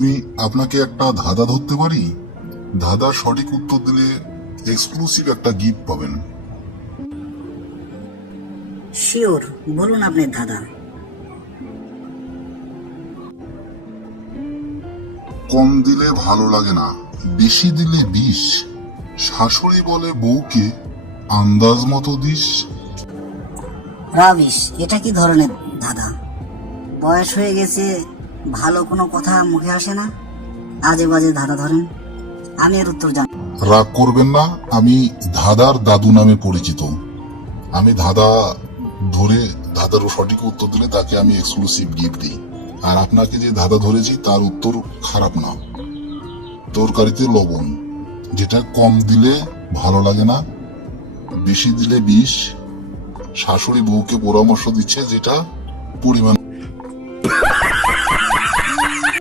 Me, আপনাকে একটা ধাঁধা ধরতে পারি? ধাঁধার সঠিক উত্তর দিলে এক্সক্লুসিভ একটা গিফট পাবেন। শিওর, বলুন আপনি দাদা। কম দিলে ভালো লাগে না, বেশি দিলে বিষ। শাশুড়ি বলে বউকে আন্দাজ মতো দিস। রাবিশ, এটা কি ধরনের দাদা? বয়স হয়ে গেছে, ভালো কোনো কথা মুখে আসে না, আজে বাজে ধাঁধা ধরেন। আমি এর উত্তর জানি। রাগ করবেন না, আমি ধাঁধার দাদু নামে পরিচিত। আমি ধাঁধা ধরে ধাঁধার সঠিক উত্তর দিলে তাকে আমি এক্সক্লুসিভ গিফট দিই। আর আপনাকে যে ধাঁধা ধরেছি তার উত্তর খারাপ না। তরকারিতে লবণ, যেটা কম দিলে ভালো লাগে না, বেশি দিলে বিষ। শাশুড়ি বউকে পরামর্শ দিচ্ছে, যেটা পরিমাণ